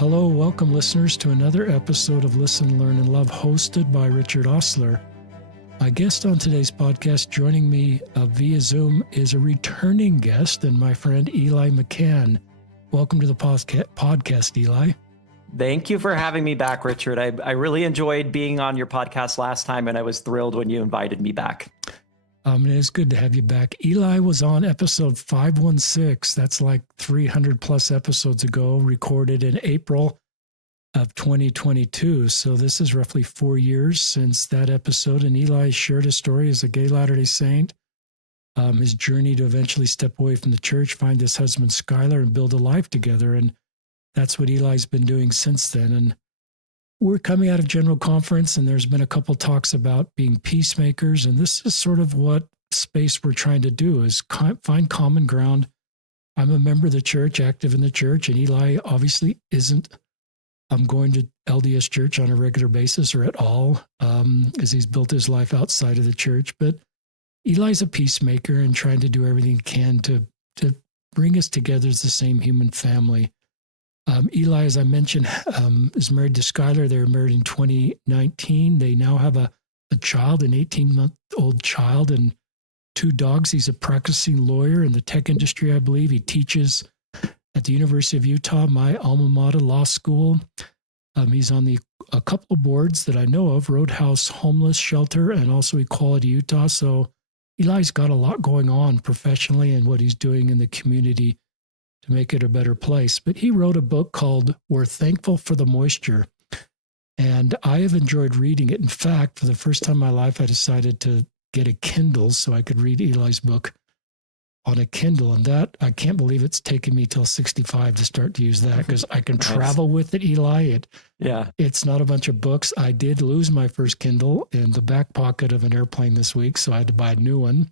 Hello, welcome listeners to another episode of Listen, Learn, and Love, hosted by Richard Osler. My guest on today's podcast, joining me via Zoom, is a returning guest and my friend Eli McCann. Welcome to the podcast, Eli. Thank you for having me back, Richard. I really enjoyed being on your podcast last time, and I was thrilled when you invited me back. It is good to have you back. Eli was on episode 516. That's like 300 plus episodes ago, recorded in April of 2022. So this is roughly 4 years since that episode. And Eli shared his story as a gay Latter-day Saint, his journey to eventually step away from the church, find his husband Skylar, and build a life together. And that's what Eli's been doing since then. And we're coming out of General Conference, and there's been a couple talks about being peacemakers. And this is sort of what space we're trying to do, is find common ground. I'm a member of the church, active in the church, and Eli obviously isn't. I'm going to LDS church on a regular basis or at all, as he's built his life outside of the church. But Eli's a peacemaker and trying to do everything he can to bring us together as the same human family. Eli, as I mentioned, is married to Skylar. They were married in 2019. They now have a child, an 18-month-old child, and 2 dogs. He's a practicing lawyer in the tech industry, I believe. He teaches at the University of Utah, my alma mater, law school. He's on a couple of boards that I know of, Roadhouse Homeless Shelter and also Equality Utah. So Eli's got a lot going on professionally and what he's doing in the community to make it a better place. But he wrote a book called We're Thankful for the Moisture. And I have enjoyed reading it. In fact, for the first time in my life, I decided to get a Kindle so I could read Eli's book on a Kindle. And that, I can't believe it's taken me till 65 to start to use that, because I can travel with it, Eli. It's not a bunch of books. I did lose my first Kindle in the back pocket of an airplane this week, so I had to buy a new one.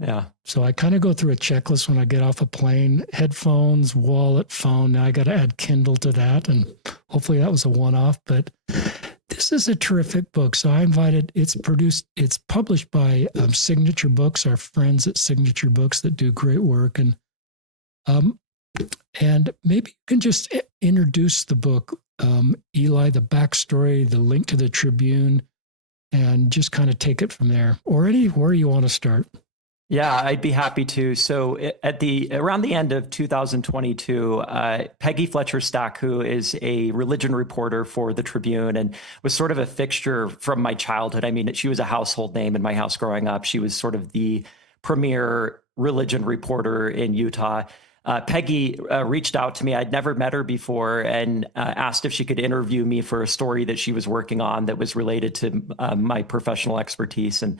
Yeah. So I kind of go through a checklist when I get off a plane: headphones, wallet, phone. Now I got to add Kindle to that, and hopefully that was a one-off. But this is a terrific book. So I invited. It's published by Signature Books, our friends at Signature Books that do great work, and maybe you can just introduce the book, Eli, the backstory, the link to the Tribune, and just kind of take it from there, or anywhere you want to start. Yeah, I'd be happy to. So around the end of 2022, Peggy Fletcher Stack, who is a religion reporter for the Tribune and was sort of a fixture from my childhood. I mean, she was a household name in my house growing up. She was sort of the premier religion reporter in Utah. Peggy reached out to me. I'd never met her before, and asked if she could interview me for a story that she was working on that was related to my professional expertise. And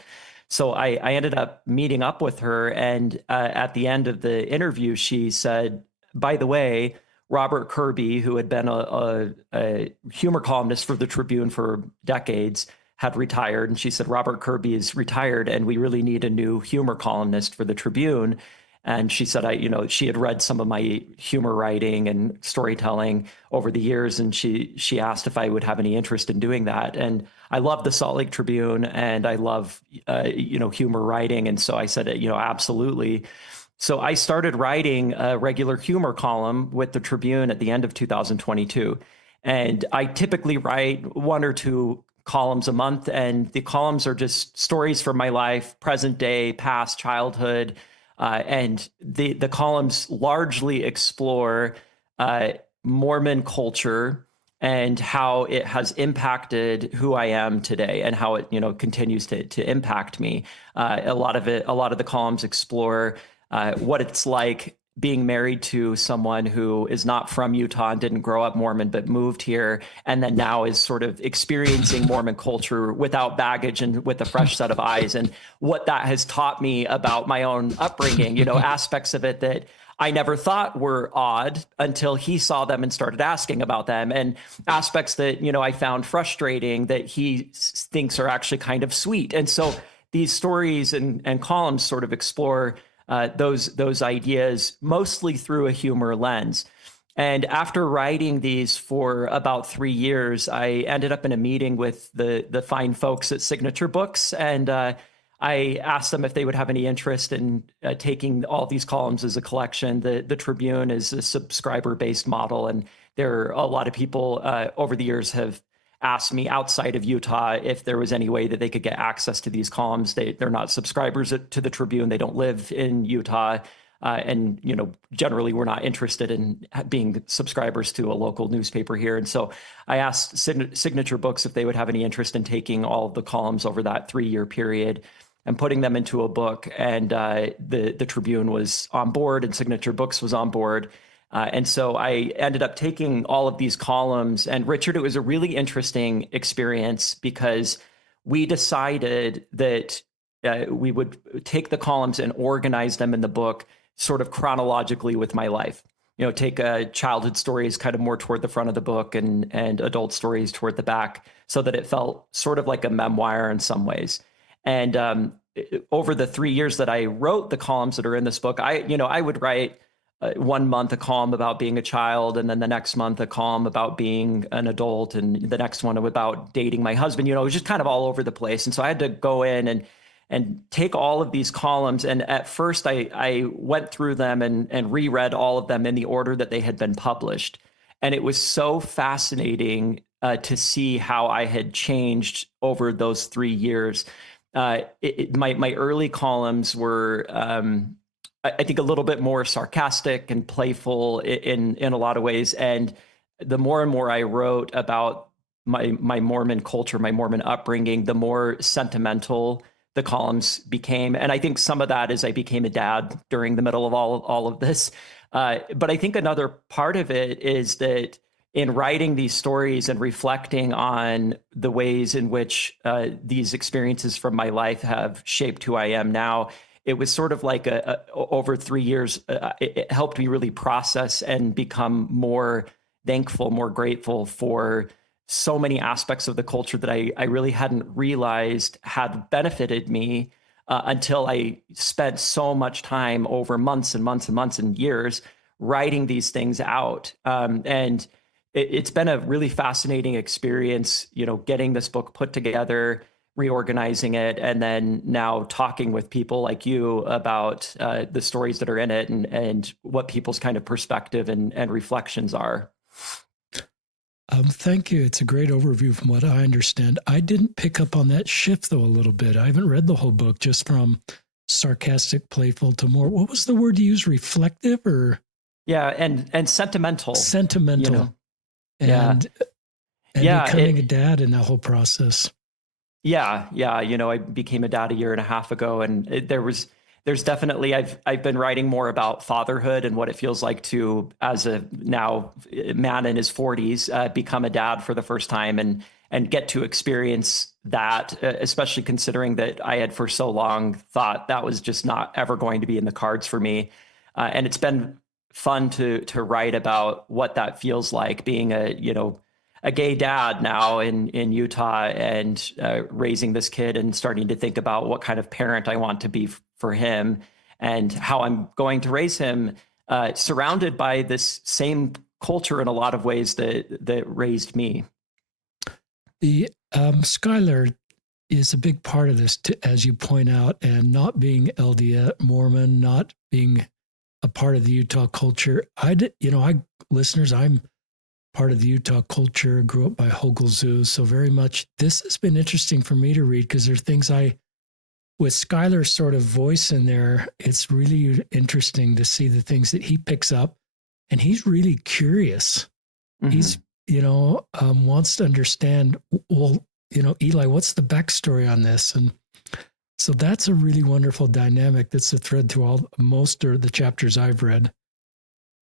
so I ended up meeting up with her, and at the end of the interview, she said, by the way, Robert Kirby, who had been a humor columnist for the Tribune for decades, had retired. And she said, Robert Kirby is retired, and we really need a new humor columnist for the Tribune. And she said, she had read some of my humor writing and storytelling over the years, and she asked if I would have any interest in doing that. And I love the Salt Lake Tribune, and I love, humor writing. And so I said, absolutely. So I started writing a regular humor column with the Tribune at the end of 2022. And I typically write 1 or 2 columns a month, and the columns are just stories from my life, present day, past, childhood. And the columns largely explore Mormon culture and how it has impacted who I am today, and how it continues to impact me. A lot of the columns explore what it's like being married to someone who is not from Utah and didn't grow up Mormon, but moved here, and then now is sort of experiencing Mormon culture without baggage and with a fresh set of eyes, and what that has taught me about my own upbringing, aspects of it that I never thought were odd until he saw them and started asking about them, and aspects that, I found frustrating that he thinks are actually kind of sweet. And so these stories and columns sort of explore those ideas mostly through a humor lens. And after writing these for about 3 years, I ended up in a meeting with the fine folks at Signature Books, and I asked them if they would have any interest in taking all these columns as a collection. The Tribune is a subscriber-based model, and there are a lot of people over the years have asked me outside of Utah if there was any way that they could get access to these columns. They're not subscribers to the Tribune. They don't live in Utah. And, generally we're not interested in being subscribers to a local newspaper here. And so I asked Signature Books if they would have any interest in taking all of the columns over that 3-year period and putting them into a book. And the Tribune was on board and Signature Books was on board. And so I ended up taking all of these columns. And Richard, it was a really interesting experience because we decided that we would take the columns and organize them in the book sort of chronologically with my life. Take childhood stories kind of more toward the front of the book and adult stories toward the back, so that it felt sort of like a memoir in some ways. And over the 3 years that I wrote the columns that are in this book, I would write 1 month a column about being a child, and then the next month a column about being an adult, and the next one about dating my husband. It was just kind of all over the place. And so I had to go in and take all of these columns. And at first I went through them and reread all of them in the order that they had been published. And it was so fascinating to see how I had changed over those 3 years. My early columns were, I think, a little bit more sarcastic and playful in a lot of ways. And the more and more I wrote about my Mormon culture, my Mormon upbringing, the more sentimental the columns became. And I think some of that is I became a dad during the middle of all of this. But I think another part of it is that in writing these stories and reflecting on the ways in which these experiences from my life have shaped who I am now, it was sort of like over 3 years, it helped me really process and become more thankful, more grateful for so many aspects of the culture that I really hadn't realized had benefited me until I spent so much time over months and months and months and years writing these things out. And it's been a really fascinating experience, getting this book put together, reorganizing it, and then now talking with people like you about the stories that are in it and what people's kind of perspective and reflections are. Thank you. It's a great overview from what I understand. I didn't pick up on that shift, though, a little bit. I haven't read the whole book, just from sarcastic, playful to more, what was the word you used? Reflective or? Yeah, and sentimental. Sentimental. And becoming a dad in that whole process. Yeah. I became a dad 1.5 years ago, and there's definitely, I've been writing more about fatherhood and what it feels like to, as a now man in his 40s, become a dad for the first time and get to experience that, especially considering that I had for so long thought that was just not ever going to be in the cards for me. And it's been fun to write about what that feels like, being a gay dad now in Utah, and raising this kid and starting to think about what kind of parent I want to be for him and how I'm going to raise him surrounded by this same culture in a lot of ways that raised me. The Skylar is a big part of this, as you point out, and not being LDS Mormon, not being a part of the Utah culture. Listeners, I'm part of the Utah culture, grew up by Hogle Zoo. So very much this has been interesting for me to read, because there's things with Skylar's sort of voice in there, it's really interesting to see the things that he picks up, and he's really curious. Mm-hmm. He's, wants to understand, Eli, what's the backstory on this? And so that's a really wonderful dynamic. That's a thread through most of the chapters I've read.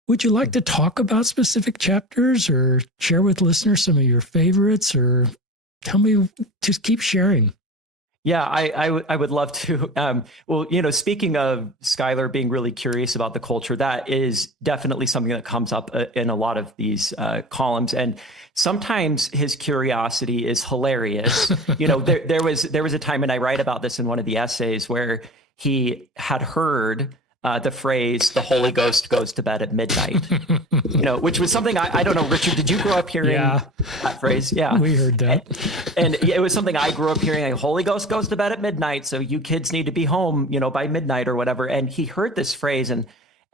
Would you like to talk about specific chapters or share with listeners some of your favorites, or tell me, just keep sharing? Yeah, I would love to. Speaking of Skylar being really curious about the culture, that is definitely something that comes up in a lot of these columns. And sometimes his curiosity is hilarious. There was a time, and I write about this in one of the essays, where he had heard the phrase, "the Holy Ghost goes to bed at midnight," which was something I don't know, Richard, did you grow up hearing that phrase? Yeah. We heard that. And it was something I grew up hearing, like, Holy Ghost goes to bed at midnight, so you kids need to be home, by midnight or whatever. And he heard this phrase, and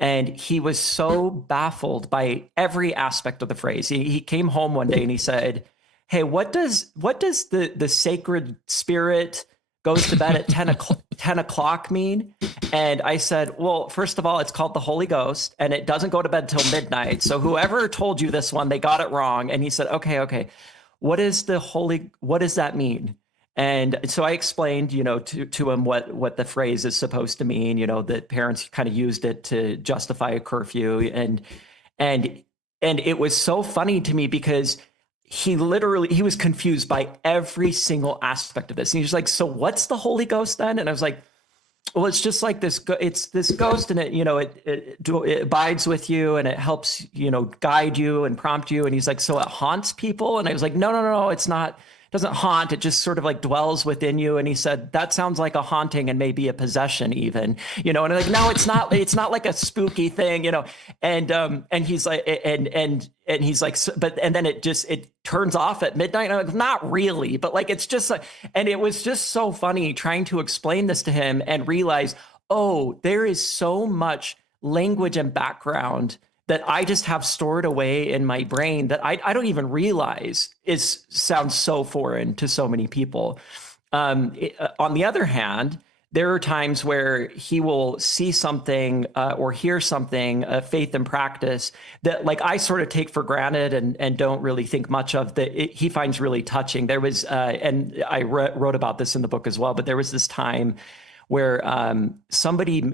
And he was so baffled by every aspect of the phrase. He came home one day and he said, "Hey, what does the sacred spirit goes to bed at 10 o'clock mean?" And I said, "Well, first of all, it's called the Holy Ghost, and it doesn't go to bed till midnight. So whoever told you this one, they got it wrong." And he said, okay. What does that mean? And so I explained, to him what the phrase is supposed to mean, that parents kind of used it to justify a curfew. And it was so funny to me because he was confused by every single aspect of this. And he was like, "So what's the Holy Ghost then?" And I was like, "Well, it's just like it's this ghost, and it abides with you, and it helps, guide you and prompt you." And he's like, "So it haunts people?" And I was like, No, it's not. It doesn't haunt. It just sort of like dwells within you." And he said, "That sounds like a haunting and maybe a possession even, And I'm like, "No, it's not. It's not like a spooky thing, And he's like, and he's like, and then it turns off at midnight." And I'm like, "Not really, but like it's just like," and it was just so funny trying to explain this to him and realize, oh, there is so much language and background that I just have stored away in my brain that I don't even realize sounds so foreign to so many people. On the other hand, there are times where he will see something or hear something, faith and practice, that like I sort of take for granted and don't really think much of, that he finds really touching. There was, and I wrote about this in the book as well, but there was this time where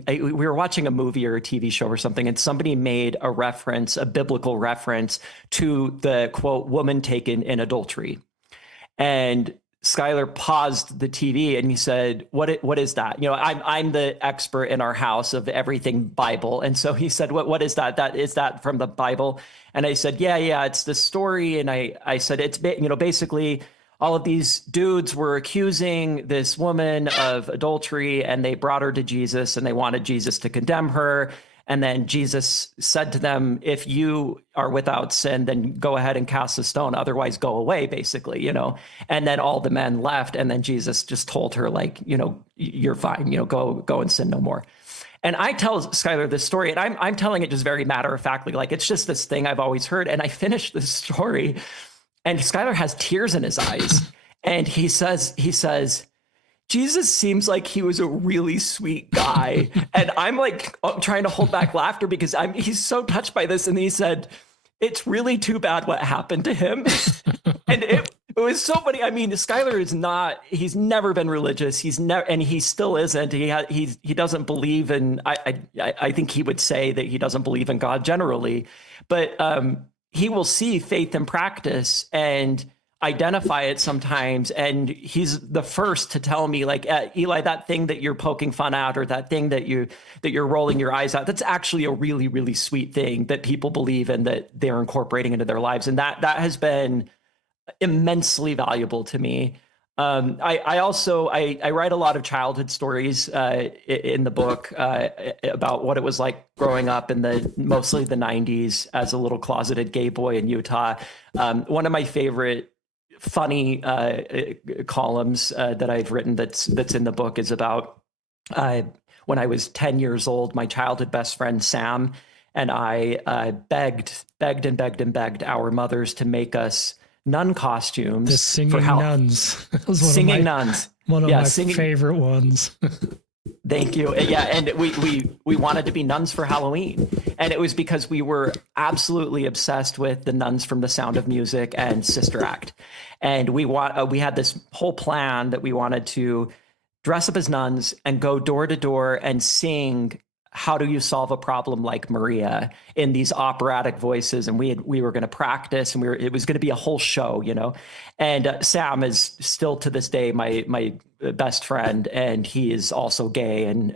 we were watching a movie or a TV show or something, and somebody made a biblical reference to the quote, "woman taken in adultery." And Skylar paused the TV and he said, what is that? I'm the expert in our house of everything Bible. And so he said, what is that? Is that from the Bible? And I said, yeah, it's the story. And I said, it's, basically all of these dudes were accusing this woman of adultery, and they brought her to Jesus, and they wanted Jesus to condemn her. And then Jesus said to them, "If you are without sin, then go ahead and cast a stone. Otherwise, go away," basically, And then all the men left. And then Jesus just told her, like, "You're fine, go and sin no more." And I tell Skylar this story, and I'm telling it just very matter of factly, like it's just this thing I've always heard. And I finished this story, and Skylar has tears in his eyes, and he says, "Jesus seems like he was a really sweet guy." And I'm like trying to hold back laughter because he's so touched by this. And he said, "It's really too bad what happened to him." And it was so funny. I mean, Skylar he's never been religious. And he still isn't. He doesn't believe in, I think he would say that he doesn't believe in God generally, but he will see faith and practice and identify it sometimes. And he's the first to tell me, like, "Eli, that thing that you're poking fun at, or that thing that you're rolling your eyes at, that's actually a really, really sweet thing that people believe in, that they're incorporating into their lives." And that has been immensely valuable to me. I also write a lot of childhood stories in the book about what it was like growing up in mostly the 90s as a little closeted gay boy in Utah. One of my favorite funny columns that I've written that's in the book is about when I was 10 years old. My childhood best friend Sam and I begged our mothers to make us nun costumes. The singing nuns. Singing nuns. One of my favorite ones. Thank you. Yeah, and we wanted to be nuns for Halloween, and it was because we were absolutely obsessed with the nuns from The Sound of Music and Sister Act, and we had this whole plan that we wanted to dress up as nuns and go door to door and sing "How Do You Solve a Problem Like Maria" in these operatic voices. And we were going to practice, and it was going to be a whole show, And Sam is still to this day my best friend, and he is also gay. And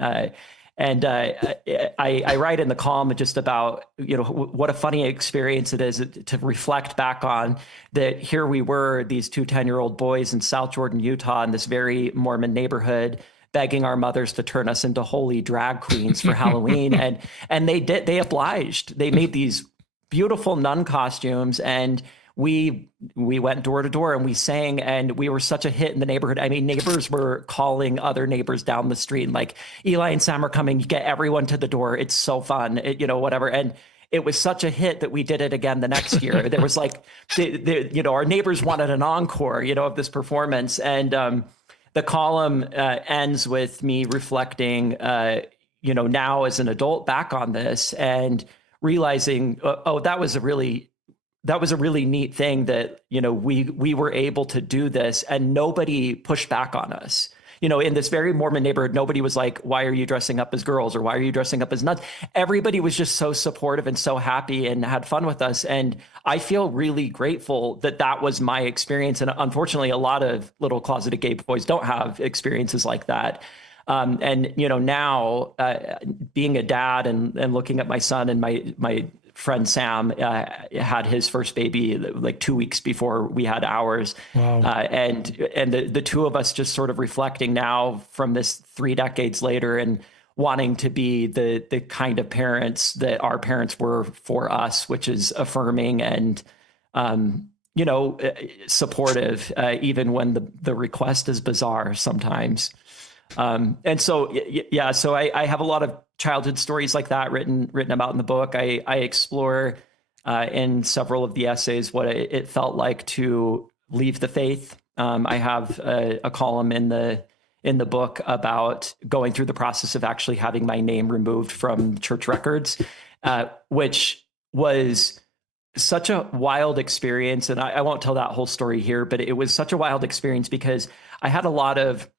I write in the column just about, what a funny experience it is to reflect back on that. Here we were, these two 10-year-old boys in South Jordan, Utah, in this very Mormon neighborhood, begging our mothers to turn us into holy drag queens for Halloween. And they obliged. They made these beautiful nun costumes, and we went door to door and we sang, and we were such a hit in the neighborhood. I mean, neighbors were calling other neighbors down the street and like, Eli and Sam are coming, you get everyone to the door. It's so fun, whatever. And it was such a hit that we did it again the next year. There was like, our neighbors wanted an encore, of this performance. And the column ends with me reflecting, now as an adult back on this and realizing, that was a really neat thing that, we were able to do this and nobody pushed back on us. In this very Mormon neighborhood, nobody was like, why are you dressing up as girls? Or why are you dressing up as nuns? Everybody was just so supportive and so happy and had fun with us. And I feel really grateful that that was my experience. And unfortunately, a lot of little closeted gay boys don't have experiences like that. And now being a dad and looking at my son, and my friend Sam had his first baby like 2 weeks before we had ours. Wow. And the two of us just sort of reflecting now from this 3 decades later and wanting to be the kind of parents that our parents were for us, which is affirming and supportive, even when the request is bizarre sometimes. And so, so I have a lot of childhood stories like that written about in the book. I explore in several of the essays what it felt like to leave the faith. I have a column in the book about going through the process of actually having my name removed from church records, which was such a wild experience. And I won't tell that whole story here, but it was such a wild experience because I had a lot of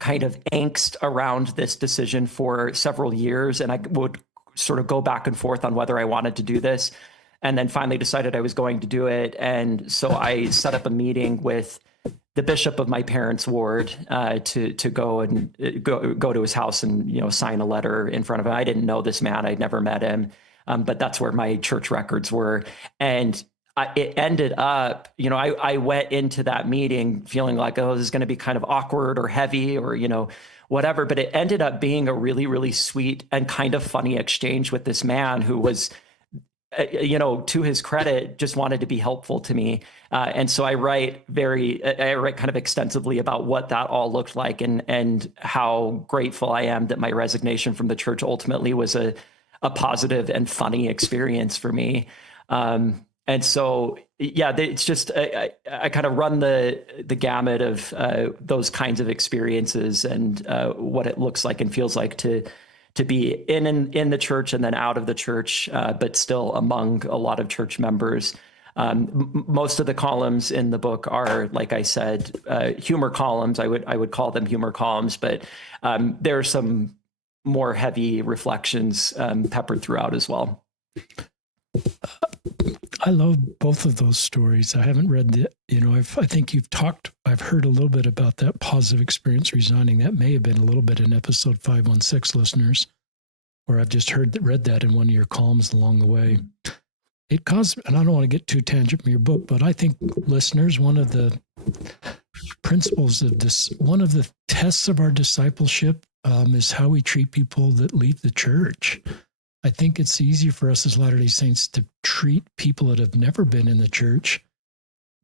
kind of angst around this decision for several years. And I would sort of go back and forth on whether I wanted to do this, and then finally decided I was going to do it. And so I set up a meeting with the bishop of my parents' ward to go to his house and, sign a letter in front of him. I didn't know this man. I'd never met him. But that's where my church records were. And it ended up, I went into that meeting feeling like, oh, this is going to be kind of awkward or heavy or, whatever. But it ended up being a really, really sweet and kind of funny exchange with this man who was, to his credit, just wanted to be helpful to me. And so I write kind of extensively about what that all looked like and how grateful I am that my resignation from the church ultimately was a positive and funny experience for me. And so, it's just, I kind of run the gamut of those kinds of experiences and what it looks like and feels like to be in the church and then out of the church, but still among a lot of church members. Most of the columns in the book are, like I said, humor columns. I would call them humor columns, but there are some more heavy reflections peppered throughout as well. I love both of those stories. I haven't read I think I've heard a little bit about that positive experience resigning. That may have been a little bit in episode 516, listeners, or I've just read that in one of your columns along the way. It caused, and I don't want to get too tangent from your book, but I think listeners, one of the principles of this, one of the tests of our discipleship is how we treat people that leave the church. I think it's easy for us as Latter-day Saints to treat people that have never been in the church.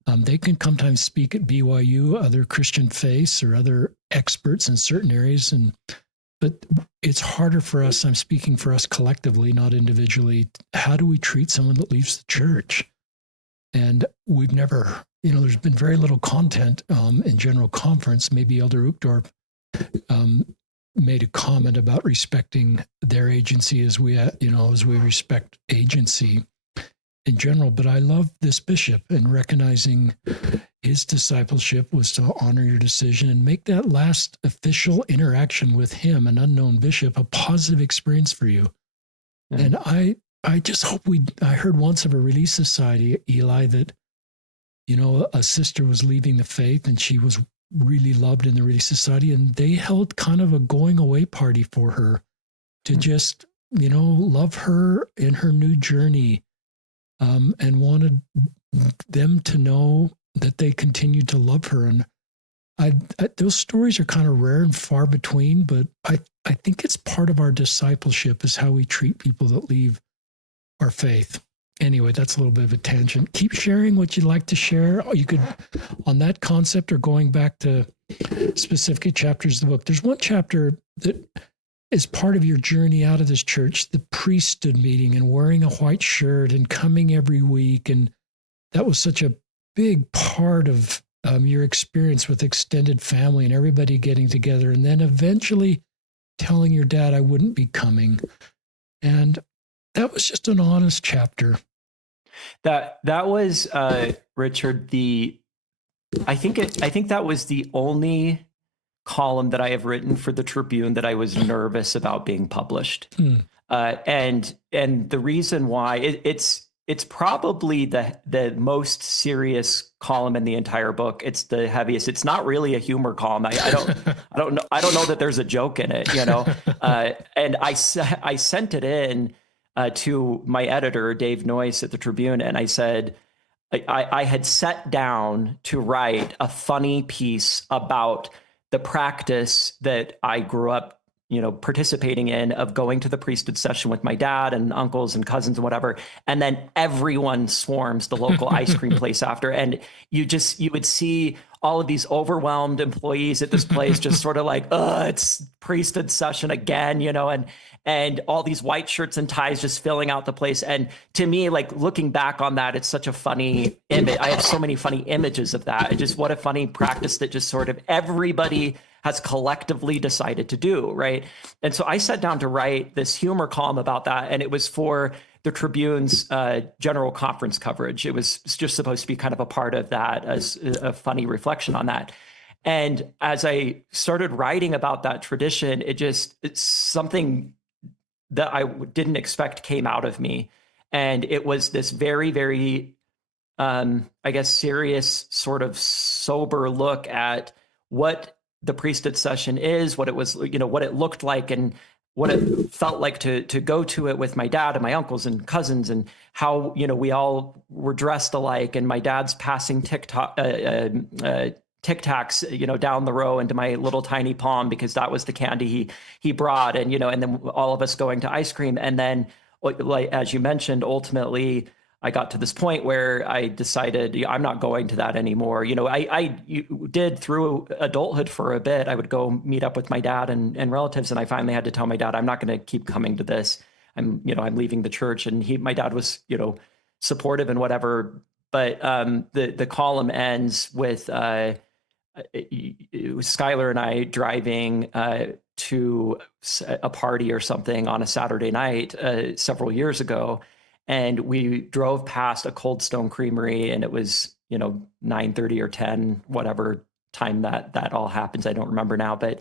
They can sometimes speak at BYU, other Christian faiths, or other experts in certain areas, but it's harder for us. I'm speaking for us collectively, not individually. How do we treat someone that leaves the church? And we've never, there's been very little content in General Conference. Maybe Elder Uchtdorf made a comment about respecting their agency as we respect agency in general. But I love this bishop and recognizing his discipleship was to honor your decision and make that last official interaction with him, an unknown bishop, a positive experience for you. Yeah. And I just hope I heard once of a Relief Society, Eli, that, a sister was leaving the faith and she was really loved in the Relief Society, and they held kind of a going away party for her to just, love her in her new journey, and wanted them to know that they continued to love her. And those stories are kind of rare and far between, but I think it's part of our discipleship is how we treat people that leave our faith. Anyway, that's a little bit of a tangent. Keep sharing what you'd like to share. You could, on that concept, or going back to specific chapters of the book. There's one chapter that is part of your journey out of this church, the priesthood meeting and wearing a white shirt and coming every week. And that was such a big part of your experience with extended family and everybody getting together. And then eventually telling your dad, I wouldn't be coming. And that was just an honest chapter. That was Richard. I think that was the only column that I have written for the Tribune that I was nervous about being published. And the reason why it's probably the most serious column in the entire book. It's the heaviest. It's not really a humor column. I don't know that there's a joke in it, you know. And I sent it in to my editor, Dave Noyce at the Tribune, and I said, I had sat down to write a funny piece about the practice that I grew up, you know, participating in, of going to the priesthood session with my dad and uncles and cousins and whatever. And then everyone swarms the local ice cream place after. And you would see all of these overwhelmed employees at this place just sort of like, it's priesthood session again, you know, and all these white shirts and ties just filling out the place. And to me, like, looking back on that, it's such a funny image. I have so many funny images of that. And just what a funny practice that just sort of everybody has collectively decided to do, right? And so I sat down to write this humor column about that, and it was for the Tribune's general conference coverage. It was just supposed to be kind of a part of that, as a funny reflection on that. And as I started writing about that tradition, it's something that I didn't expect came out of me. And it was this very, very, I guess, serious, sort of sober look at what the priesthood session is, what it was, you know, what it looked like, and what it felt like to go to it with my dad and my uncles and cousins, and how, you know, we all were dressed alike, and my dad's passing Tic Tacs, you know, down the row into my little tiny palm, because that was the candy he brought. And, you know, and then all of us going to ice cream. And then, like, as you mentioned, ultimately I got to this point where I decided, I'm not going to that anymore. You know, I did through adulthood for a bit. I would go meet up with my dad and relatives. And I finally had to tell my dad, I'm not going to keep coming to this. I'm leaving the church. And my dad was, you know, supportive and whatever. But the column ends with it was Skylar and I driving to a party or something on a Saturday night several years ago. And we drove past a Cold Stone Creamery, and it was, you know, 9:30 or 10, whatever time that all happens. I don't remember now, but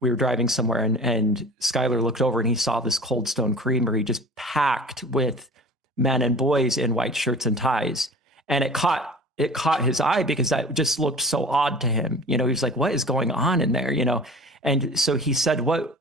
we were driving somewhere, and Skylar looked over and he saw this Cold Stone Creamery just packed with men and boys in white shirts and ties. And it caught his eye, because that just looked so odd to him. You know, he was like, what is going on in there? You know? And so he said, what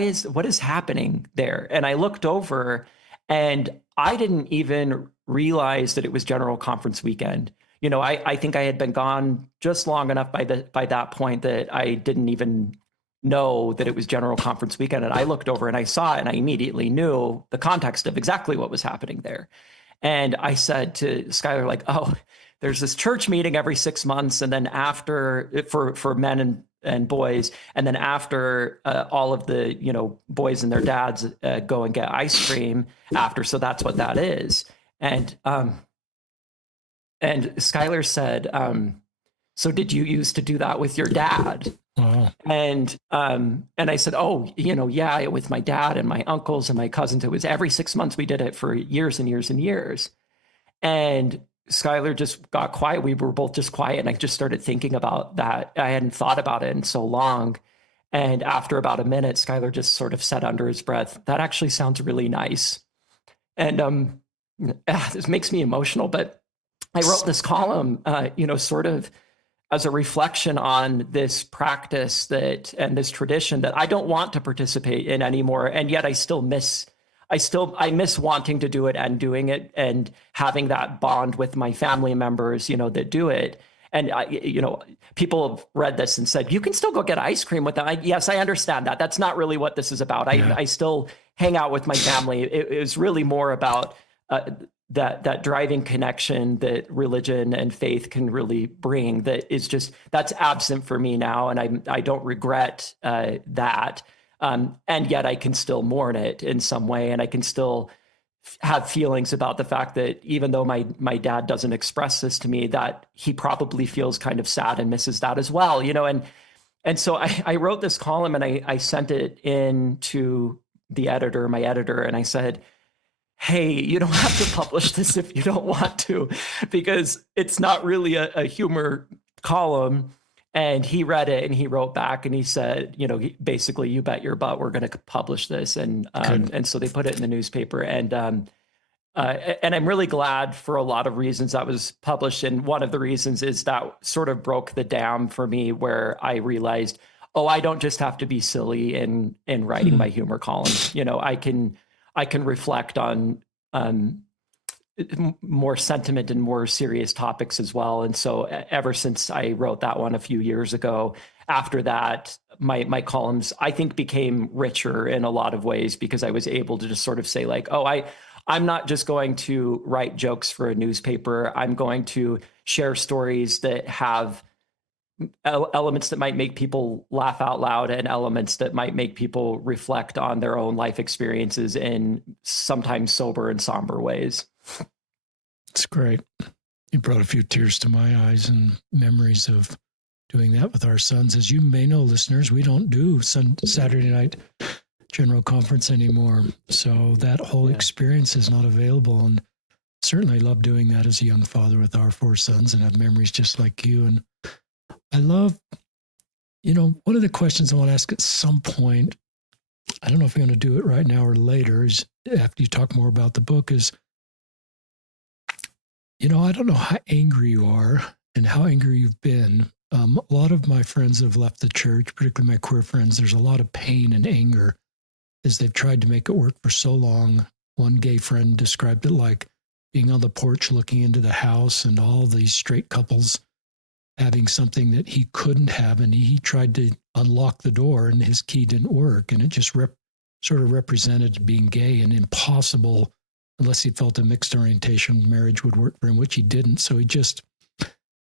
is happening there? And I looked over, and I didn't even realize that it was General Conference weekend. You know, I think I had been gone just long enough by that point that I didn't even know that it was General Conference weekend. And I looked over and I saw it, and I immediately knew the context of exactly what was happening there. And I said to Skylar, like, oh, there's this church meeting every 6 months, and then after, for men and boys, and then after, all of the, you know, boys and their dads go and get ice cream after. So that's what that is. And Skylar said, so did you used to do that with your dad? Wow. And I said, oh, you know, yeah, with my dad and my uncles and my cousins. It was every 6 months. We did it for years and years and years. And Skylar just got quiet. We were both just quiet. And I just started thinking about that. I hadn't thought about it in so long. And after about a minute, Skylar just sort of said under his breath, that actually sounds really nice. And this makes me emotional, but I wrote this column, you know, sort of as a reflection on this practice and this tradition that I don't want to participate in anymore. And yet I miss wanting to do it and doing it and having that bond with my family members, you know, that do it. And you know, people have read this and said, you can still go get ice cream with them. Yes, I understand that. That's not really what this is about. I still hang out with my family. It was really more about that driving connection that religion and faith can really bring, that's absent for me now, and I don't regret that, and yet I can still mourn it in some way, and I can still have feelings about the fact that even though my dad doesn't express this to me, that he probably feels kind of sad and misses that as well, and so I wrote this column, and I sent it in to my editor, and I said, hey, you don't have to publish this if you don't want to, because it's not really a humor column. And he read it, and he wrote back, and he said, basically, you bet your butt we're going to publish this. And so they put it in the newspaper. And I'm really glad for a lot of reasons that was published. And one of the reasons is that sort of broke the dam for me, where I realized, I don't just have to be silly in writing my humor column. I can reflect on more sentiment and more serious topics as well. And so ever since I wrote that one a few years ago, after that, my columns, I think, became richer in a lot of ways, because I was able to just sort of say, like, I'm not just going to write jokes for a newspaper. I'm going to share stories that have elements that might make people laugh out loud, and elements that might make people reflect on their own life experiences in sometimes sober and somber ways. It's great. You brought a few tears to my eyes, and memories of doing that with our sons. As you may know, listeners, we don't do Saturday night general conference anymore. So that whole experience is not available. And certainly love doing that as a young father with our 4 sons, and have memories just like you. And I love, one of the questions I want to ask at some point, I don't know if you're going to do it right now or later, is after you talk more about the book, is, I don't know how angry you are and how angry you've been. A lot of my friends have left the church, particularly my queer friends. There's a lot of pain and anger as they've tried to make it work for so long. One gay friend described it like being on the porch looking into the house, and all these straight couples having something that he couldn't have, and he tried to unlock the door and his key didn't work, and it just sort of represented being gay, and impossible unless he felt a mixed orientation marriage would work for him, which he didn't. So he just,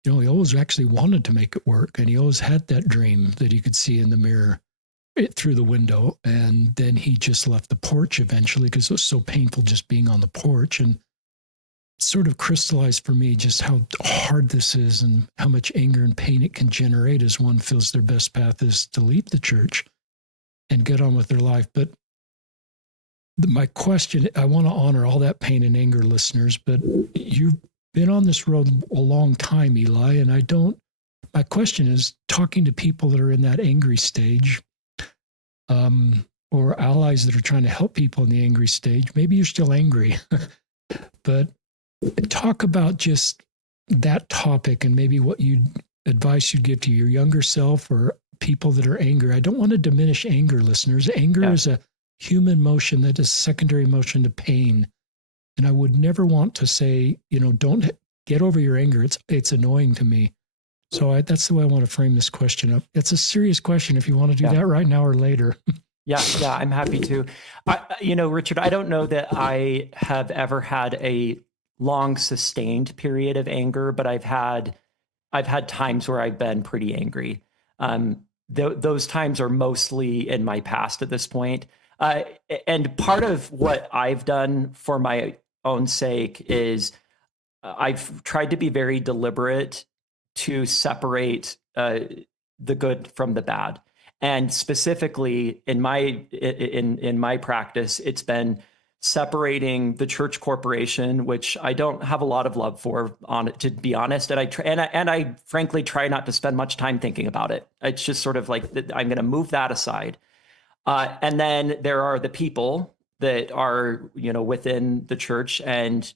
he always actually wanted to make it work, and he always had that dream that he could see in the mirror through the window. And then he just left the porch eventually because it was so painful just being on the porch, and sort of crystallized for me just how hard this is and how much anger and pain it can generate as one feels their best path is to leave the church and get on with their life. But my question, I want to honor all that pain and anger, listeners, but you've been on this road a long time, Eli, and my question is, talking to people that are in that angry stage, or allies that are trying to help people in the angry stage, maybe you're still angry, but talk about just that topic, and maybe what advice you'd give to your younger self or people that are angry. I don't want to diminish anger, listeners. Anger is a human emotion that is secondary emotion to pain. And I would never want to say, don't get over your anger. It's annoying to me. So that's the way I want to frame this question up. It's a serious question if you want to do that right now or later. Yeah, I'm happy to. Richard, I don't know that I have ever had a long sustained period of anger, but I've had times where I've been pretty angry. Those times are mostly in my past at this point. And part of what I've done for my own sake is I've tried to be very deliberate to separate the good from the bad. And specifically in my practice, it's been separating the church corporation, which I don't have a lot of love for, on it, to be honest. And I frankly try not to spend much time thinking about it. It's just sort of like I'm going to move that aside. And then there are the people that are, within the church, and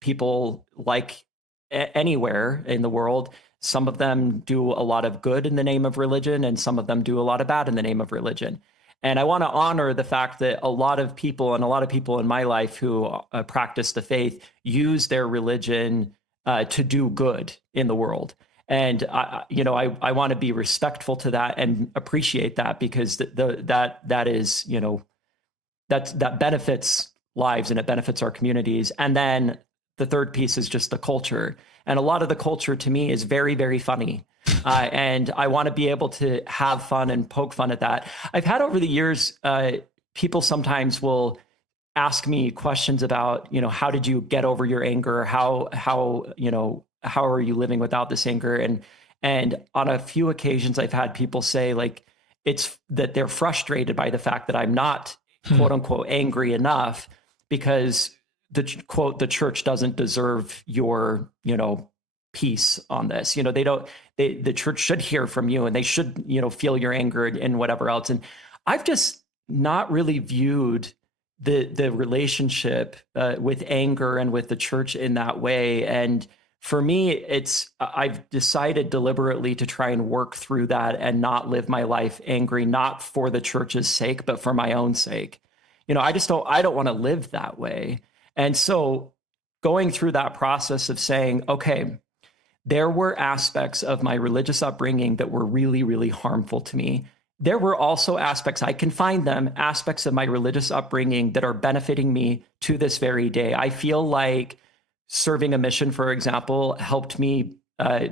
people like anywhere in the world. Some of them do a lot of good in the name of religion, and some of them do a lot of bad in the name of religion. And I want to honor the fact that a lot of people in my life who practice the faith use their religion to do good in the world. And I want to be respectful to that and appreciate that, because that is, that benefits lives and it benefits our communities. And then the third piece is just the culture. And a lot of the culture to me is very, very funny. And I want to be able to have fun and poke fun at that. I've had over the years, people sometimes will ask me questions about, how did you get over your anger? How are you living without this anger? And on a few occasions, I've had people say like, it's that they're frustrated by the fact that I'm not quote unquote angry enough because the church doesn't deserve your, peace on this. The church should hear from you and they should, feel your anger and whatever else. And I've just not really viewed the relationship with anger and with the church in that way. And for me, I've decided deliberately to try and work through that and not live my life angry, not for the church's sake, but for my own sake. I don't want to live that way. And so going through that process of saying, okay, there were aspects of my religious upbringing that were really, really harmful to me. There were also aspects, I can find them, aspects of my religious upbringing that are benefiting me to this very day. I feel like serving a mission, for example, helped me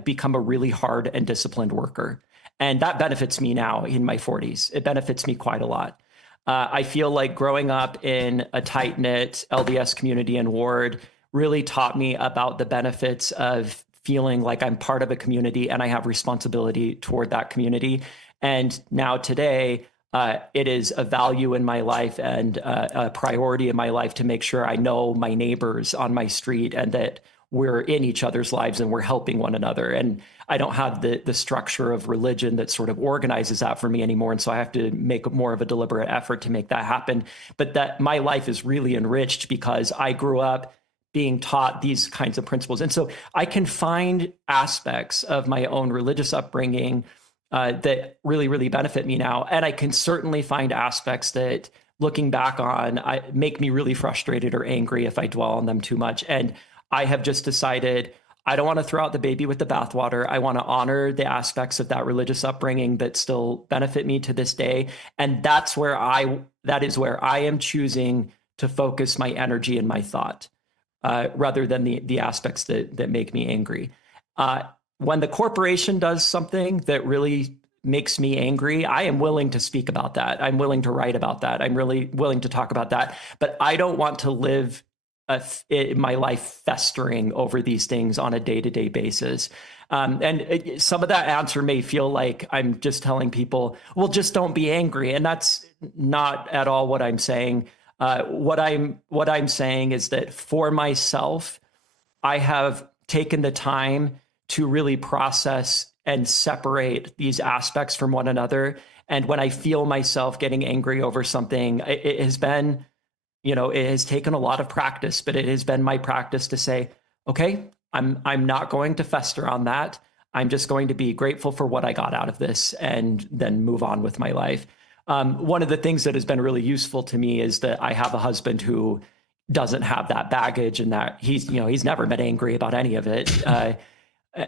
become a really hard and disciplined worker. And that benefits me now in my 40s. It benefits me quite a lot. I feel like growing up in a tight-knit LDS community and ward really taught me about the benefits of feeling like I'm part of a community and I have responsibility toward that community. And now today, it is a value in my life and a priority in my life to make sure I know my neighbors on my street and that we're in each other's lives and we're helping one another. And I don't have the structure of religion that sort of organizes that for me anymore. And so I have to make more of a deliberate effort to make that happen. But that my life is really enriched because I grew up being taught these kinds of principles. And so I can find aspects of my own religious upbringing that really, really benefit me now. And I can certainly find aspects that looking back on, make me really frustrated or angry if I dwell on them too much. And I have just decided I don't want to throw out the baby with the bathwater. I want to honor the aspects of that religious upbringing that still benefit me to this day. And that is where I am choosing to focus my energy and my thought, rather than the aspects that make me angry. When the corporation does something that really makes me angry, I am willing to speak about that. I'm willing to write about that. I'm really willing to talk about that. But I don't want to live my life festering over these things on a day-to-day basis. And some of that answer may feel like I'm just telling people, well, just don't be angry. And that's not at all what I'm saying. What I'm saying is that for myself, I have taken the time to really process and separate these aspects from one another. And when I feel myself getting angry over something, it has been, it has taken a lot of practice, but it has been my practice to say, okay, I'm not going to fester on that. I'm just going to be grateful for what I got out of this and then move on with my life. One of the things that has been really useful to me is that I have a husband who doesn't have that baggage and that he's never been angry about any of it.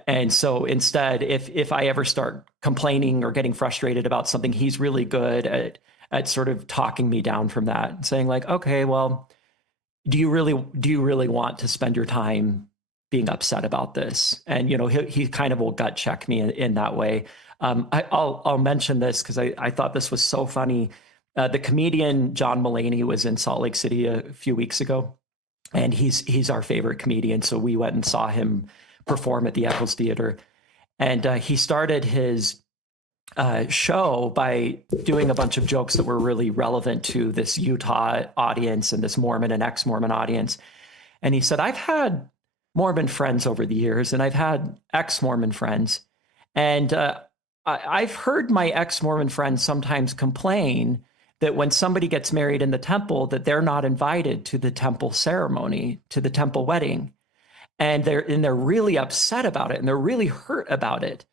And so instead, if I ever start complaining or getting frustrated about something, he's really good at sort of talking me down from that and saying like, okay, well, do you really want to spend your time being upset about this? And, he kind of will gut check me in that way. I'll mention this because I thought this was so funny. The comedian John Mulaney was in Salt Lake City a few weeks ago, and he's our favorite comedian. So we went and saw him perform at the Eccles Theater. And he started his show by doing a bunch of jokes that were really relevant to this Utah audience and this Mormon and ex-Mormon audience. And he said, I've had Mormon friends over the years, and I've had ex-Mormon friends. And I've heard my ex-Mormon friends sometimes complain that when somebody gets married in the temple, that they're not invited to the temple ceremony, to the temple wedding. And they're really upset about it, and they're really hurt about it.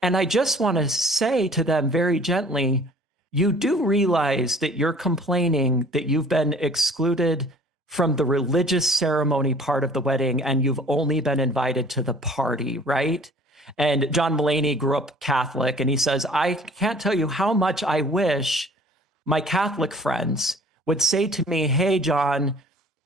And I just want to say to them very gently, you do realize that you're complaining that you've been excluded from the religious ceremony part of the wedding, and you've only been invited to the party, right? And John Mulaney grew up Catholic, and he says, I can't tell you how much I wish my Catholic friends would say to me, hey, John,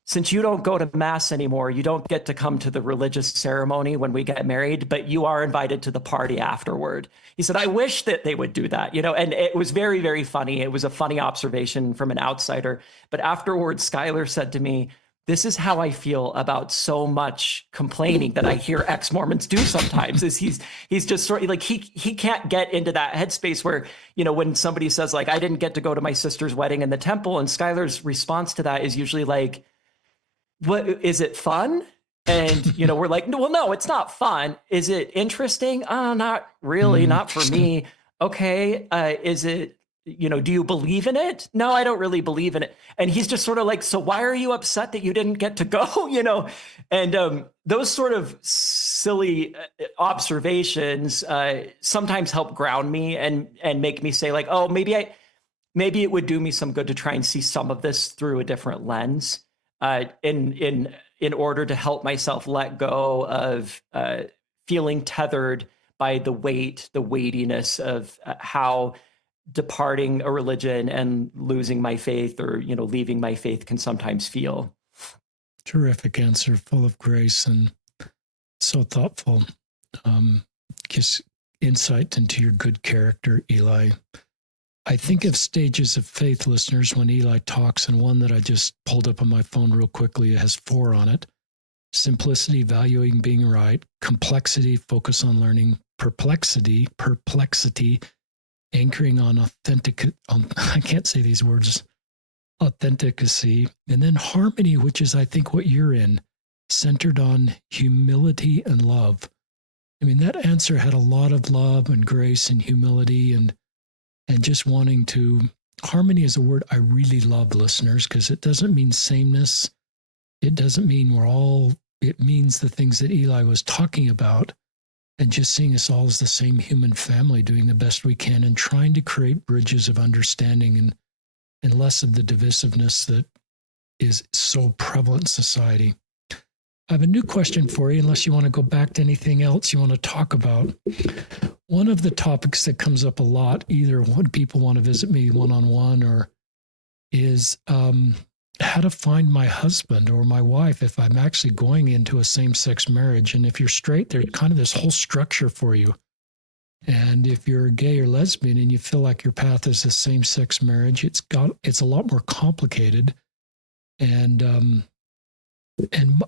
since you don't go to mass anymore, you don't get to come to the religious ceremony when we get married, but you are invited to the party afterward. He said, I wish that they would do that, and it was very, very funny. It was a funny observation from an outsider. But afterwards, Skylar said to me, this is how I feel about so much complaining that I hear ex-Mormons do sometimes, is he's just sort of like, he can't get into that headspace where, when somebody says like, I didn't get to go to my sister's wedding in the temple. And Skylar's response to that is usually like, what, is it fun? And, we're like, well, no, it's not fun. Is it interesting? Not really, not for me. Okay. Is it, do you believe in it? No, I don't really believe in it. And he's just sort of like, so why are you upset that you didn't get to go? And those sort of silly observations sometimes help ground me and make me say like, oh, maybe it would do me some good to try and see some of this through a different lens, in order to help myself let go of feeling tethered by the weightiness of how departing a religion and losing my faith, or leaving my faith, can sometimes feel. Terrific answer, full of grace and so thoughtful. Gives insight into your good character, Eli. I think of stages of faith, listeners, when Eli talks, and one that I just pulled up on my phone real quickly, it has 4 on it. Simplicity, valuing being right; complexity, focus on learning; perplexity, anchoring on I can't say these words, authenticacy; and then harmony, which is, I think, what you're in, centered on humility and love. I mean, that answer had a lot of love and grace and humility and just wanting to. Harmony is a word I really love, listeners, because it doesn't mean sameness. It doesn't mean it means the things that Eli was talking about, and just seeing us all as the same human family, doing the best we can and trying to create bridges of understanding and less of the divisiveness that is so prevalent in society. I have a new question for you, unless you want to go back to anything else you want to talk about. One of the topics that comes up a lot, either when people want to visit me one-on-one, or is how to find my husband or my wife if I'm actually going into a same-sex marriage. And if you're straight, there's kind of this whole structure for you. And if you're gay or lesbian and you feel like your path is a same-sex marriage, it's a lot more complicated. And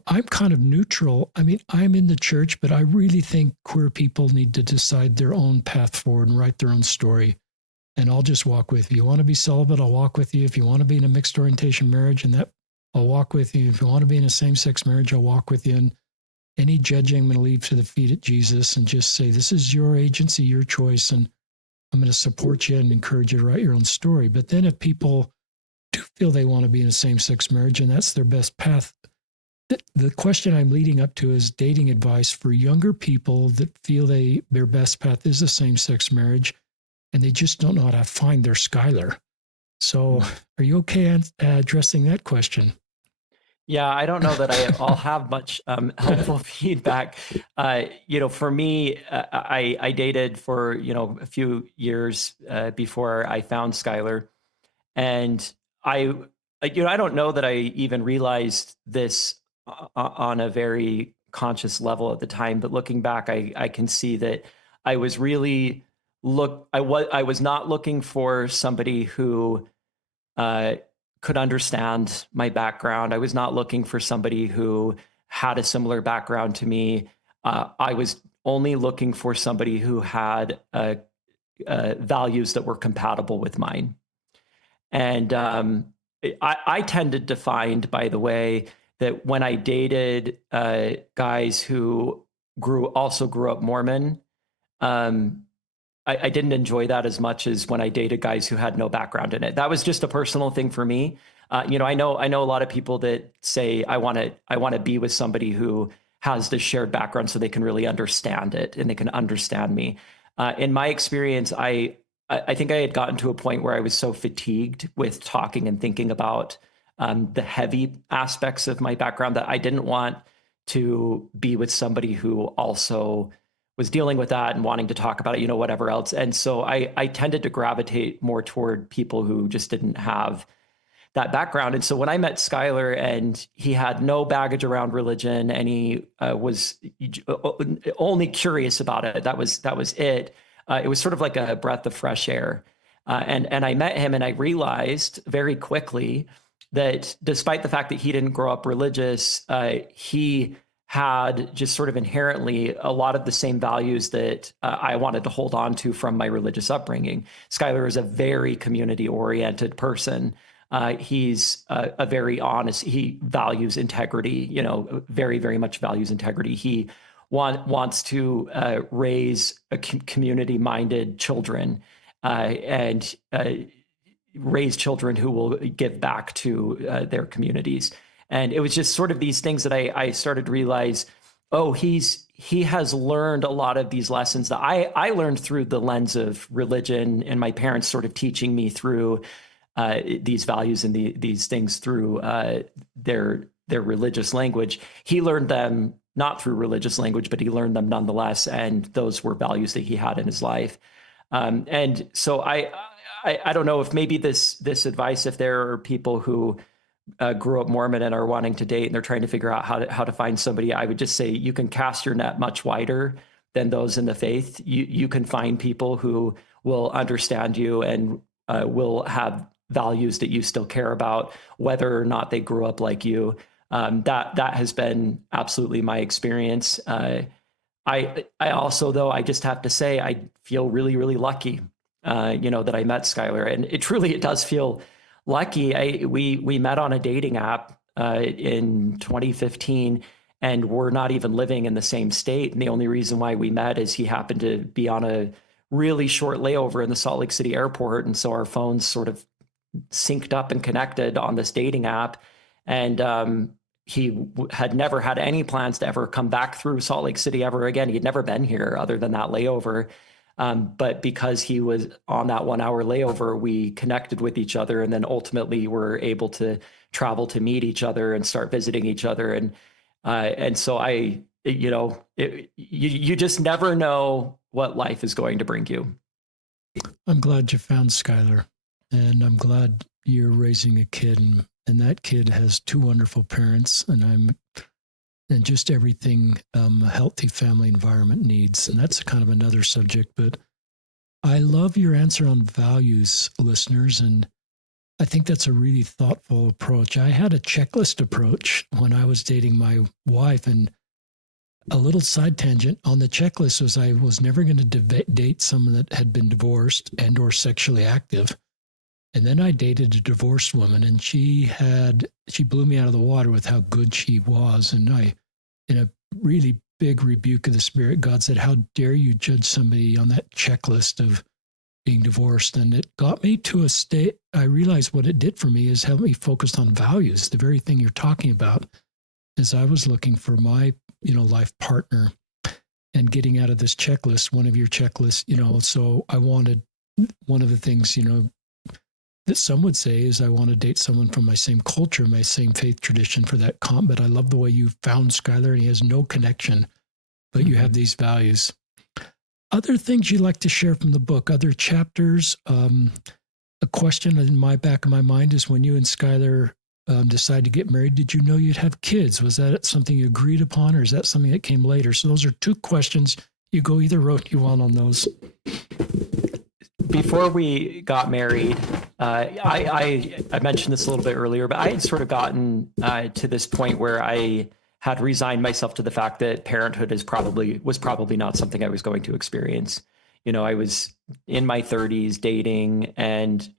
I'm kind of neutral. I mean, I'm in the church, but I really think queer people need to decide their own path forward and write their own story. And I'll just walk with you. You want to be celibate, I'll walk with you. If you want to be in a mixed orientation marriage, I'll walk with you. If you want to be in a same-sex marriage, I'll walk with you. And any judging, I'm going to leave to the feet of Jesus and just say, this is your agency, your choice, and I'm going to support you and encourage you to write your own story. But then if people do feel they want to be in a same-sex marriage and that's their best path, the question I'm leading up to is dating advice for younger people that feel their best path is a same-sex marriage, and they just don't know how to find their Skylar. So are you okay addressing that question? Yeah, I don't know that I'll have much helpful feedback. For me, I dated for, a few years before I found Skylar. And I don't know that I even realized this on a very conscious level at the time, but looking back, I can see that I was really I was not looking for somebody who could understand my background. I was not looking for somebody who had a similar background to me. I was only looking for somebody who had values that were compatible with mine. And I tended to find, by the way, that when I dated guys who also grew up Mormon, I didn't enjoy that as much as when I dated guys who had no background in it. That was just a personal thing for me. I know a lot of people that say I want to be with somebody who has this shared background so they can really understand it and they can understand me. In my experience, I think I had gotten to a point where I was so fatigued with talking and thinking about the heavy aspects of my background that I didn't want to be with somebody who also was dealing with that and wanting to talk about it, whatever else. And so I tended to gravitate more toward people who just didn't have that background. And so when I met Skylar, and he had no baggage around religion, and he was only curious about it, that was it. It was sort of like a breath of fresh air. And I met him, and I realized very quickly that despite the fact that he didn't grow up religious, he had just sort of inherently a lot of the same values that I wanted to hold on to from my religious upbringing. Skylar is a very community-oriented person. He's a very honest, he values integrity, very, very much values integrity. He wants to raise community-minded children and raise children who will give back to their communities. And it was just sort of these things that I started to realize, oh, he has learned a lot of these lessons that I learned through the lens of religion, and my parents sort of teaching me through these values and these things through their religious language. He learned them not through religious language, but he learned them nonetheless, and those were values that he had in his life. And so I don't know if maybe this advice, if there are people who grew up Mormon and are wanting to date and they're trying to figure out how to find somebody, I would just say you can cast your net much wider than those in the faith. You can find people who will understand you and will have values that you still care about, whether or not they grew up like you. That has been absolutely my experience. I also, though, I just have to say, I feel really, really lucky, that I met Skylar, and it does feel lucky. We met on a dating app in 2015, and we're not even living in the same state. And the only reason why we met is he happened to be on a really short layover in the Salt Lake City airport. And so our phones sort of synced up and connected on this dating app. And he had never had any plans to ever come back through Salt Lake City ever again. He'd never been here other than that layover. But because he was on that 1 hour layover, we connected with each other, and then ultimately were able to travel to meet each other and start visiting each other. And so you just never know what life is going to bring you. I'm glad you found Skylar, and I'm glad you're raising a kid, and that kid has two wonderful parents, and just everything a healthy family environment needs. And that's kind of another subject, but I love your answer on values, listeners. And I think that's a really thoughtful approach. I had a checklist approach when I was dating my wife, and a little side tangent on the checklist was I was never going to date someone that had been divorced and or sexually active. And then I dated a divorced woman, and she blew me out of the water with how good she was. And in a really big rebuke of the Spirit, God said, "How dare you judge somebody on that checklist of being divorced?" And it got me to a state, I realized what it did for me is help me focus on values, the very thing you're talking about, as I was looking for my, life partner and getting out of this checklist, one of your checklists, so I wanted, one of the things, that some would say is I want to date someone from my same culture, my same faith tradition for that but I love the way you found Skylar, and he has no connection, but you have these values. Other things you'd like to share from the book, other chapters? A question in my back of my mind is, when you and Skylar decided to get married, did you know you'd have kids? Was that something you agreed upon, or is that something that came later? So those are two questions. You go either route you want on those. Before we got married, I mentioned this a little bit earlier, but I had sort of gotten to this point where I had resigned myself to the fact that parenthood was probably not something I was going to experience. I was in my 30s dating, and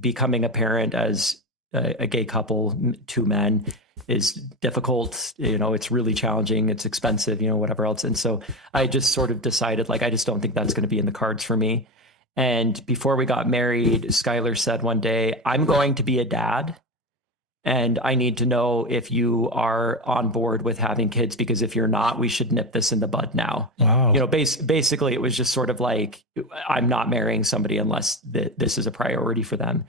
becoming a parent as a gay couple, two men, is difficult. It's really challenging. It's expensive, whatever else. And so I just sort of decided, I just don't think that's going to be in the cards for me. And before we got married, Skylar said one day, "I'm going to be a dad, and I need to know if you are on board with having kids, because if you're not, we should nip this in the bud now." Wow. Basically, it was just sort of like, I'm not marrying somebody unless this is a priority for them.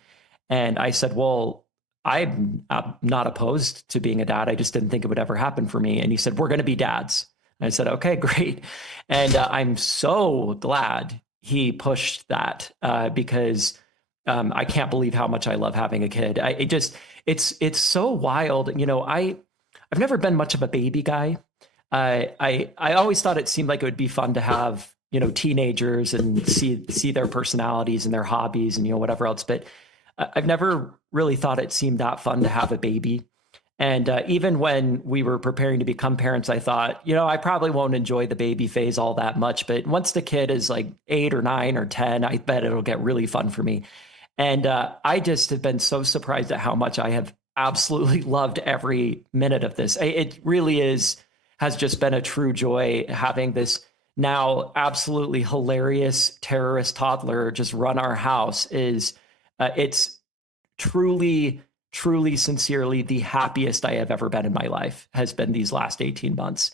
And I said, "Well, I'm not opposed to being a dad. I just didn't think it would ever happen for me." And he said, "We're going to be dads." And I said, "Okay, great." And I'm so glad he pushed that because I can't believe how much I love having a kid. it's so wild. I've never been much of a baby guy. I always thought it seemed like it would be fun to have, teenagers and see their personalities and their hobbies and, whatever else. But I've never really thought it seemed that fun to have a baby. And even when we were preparing to become parents, I thought, I probably won't enjoy the baby phase all that much. But once the kid is like 8 or 9 or 10, I bet it'll get really fun for me. And I just have been so surprised at how much I have absolutely loved every minute of this. It really has just been a true joy having this now absolutely hilarious terrorist toddler just run our house. It's truly, truly, sincerely the happiest I have ever been in my life has been these last 18 months.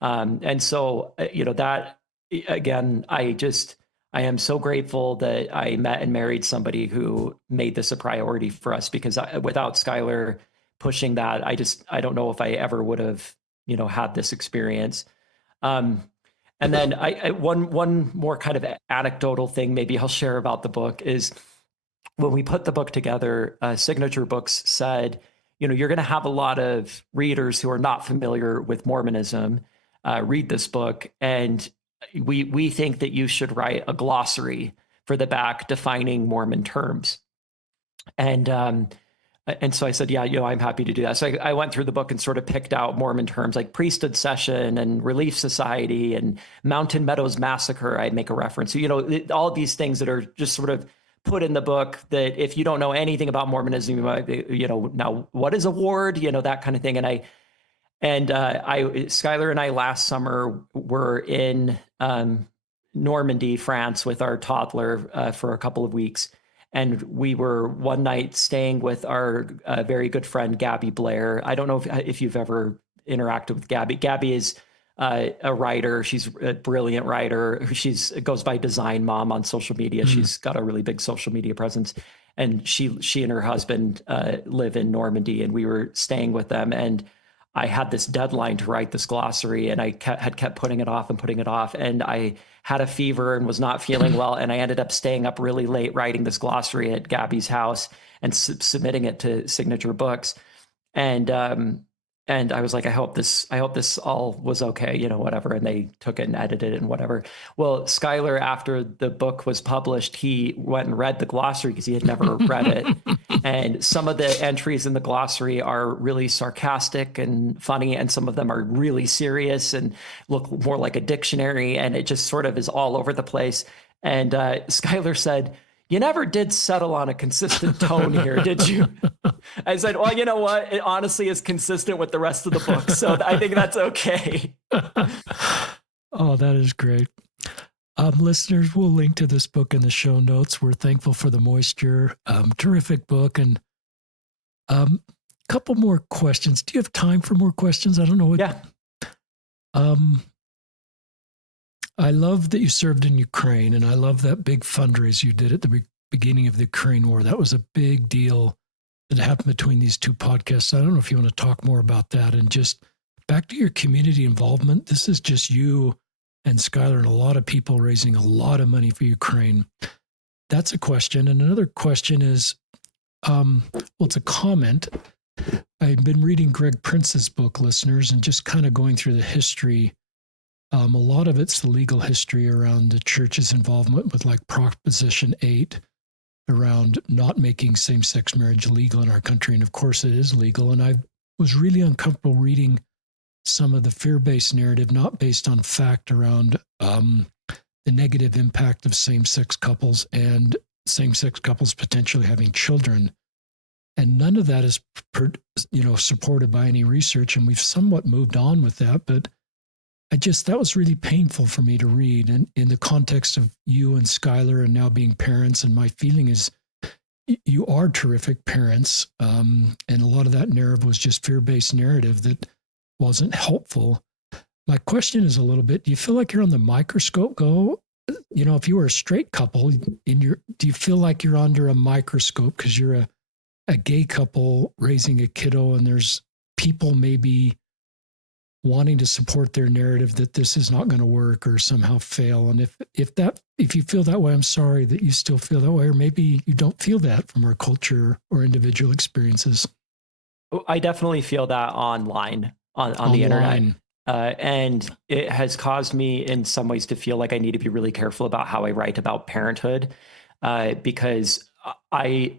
And so, that again, I am so grateful that I met and married somebody who made this a priority for us, because without Skylar pushing that, I don't know if I ever would have, had this experience. And then one more kind of anecdotal thing maybe I'll share about the book is when we put the book together, Signature Books said, you're going to have a lot of readers who are not familiar with Mormonism read this book, and we think that you should write a glossary for the back defining Mormon terms. And so I said, yeah, I'm happy to do that. So I went through the book and sort of picked out Mormon terms like priesthood session and relief society and Mountain Meadows massacre. I'd make a reference. So, all of these things that are just sort of put in the book that if you don't know anything about Mormonism, you might be, now what is a ward, that kind of thing. And Skylar and I last summer were in Normandy, France with our toddler for a couple of weeks. And we were one night staying with our very good friend, Gabby Blair. I don't know if you've ever interacted with Gabby. Gabby is a writer. She's a brilliant writer. She goes by Design Mom on social media. Mm-hmm. She's got a really big social media presence. And she and her husband live in Normandy, and we were staying with them. And I had this deadline to write this glossary, and I had kept putting it off. And I had a fever and was not feeling well. And I ended up staying up really late writing this glossary at Gabby's house and submitting it to Signature Books. And I was like, I hope this all was okay, whatever. And they took it and edited it and whatever. Well, Skylar, after the book was published, he went and read the glossary because he had never read it. And some of the entries in the glossary are really sarcastic and funny, and some of them are really serious and look more like a dictionary. And it just sort of is all over the place. And Skylar said, "You never did settle on a consistent tone here, did you?" I said, "Well, you know what? It honestly is consistent with the rest of the book. So I think that's okay." Oh, that is great. Listeners, we'll link to this book in the show notes. We're thankful for the moisture. Terrific book. And couple more questions. Do you have time for more questions? I don't know. Yeah. I love that you served in Ukraine, and I love that big fundraiser you did at the beginning of the Ukraine war. That was a big deal that happened between these two podcasts. I don't know if you want to talk more about that. And just back to your community involvement. This is just you and Skylar and a lot of people raising a lot of money for Ukraine. That's a question. And another question is, it's a comment. I've been reading Greg Prince's book, listeners, and just kind of going through the history. A lot of it's the legal history around the church's involvement with like Proposition 8 around not making same-sex marriage legal in our country. And of course it is legal. And I was really uncomfortable reading some of the fear-based narrative, not based on fact, around the negative impact of same-sex couples and same-sex couples potentially having children. And none of that is, supported by any research. And we've somewhat moved on with that, but that was really painful for me to read. And in the context of you and Skylar and now being parents, and my feeling is you are terrific parents. And a lot of that narrative was just fear-based narrative that wasn't helpful. My question is a little bit, do you feel like you're on the microscope if you were a straight couple do you feel like you're under a microscope because you're a gay couple raising a kiddo, and there's people maybe wanting to support their narrative that this is not going to work or somehow fail? And if you feel that way, I'm sorry that you still feel that way, or maybe you don't feel that from our culture or individual experiences. I definitely feel that online, on the internet. And it has caused me in some ways to feel like I need to be really careful about how I write about parenthood, because I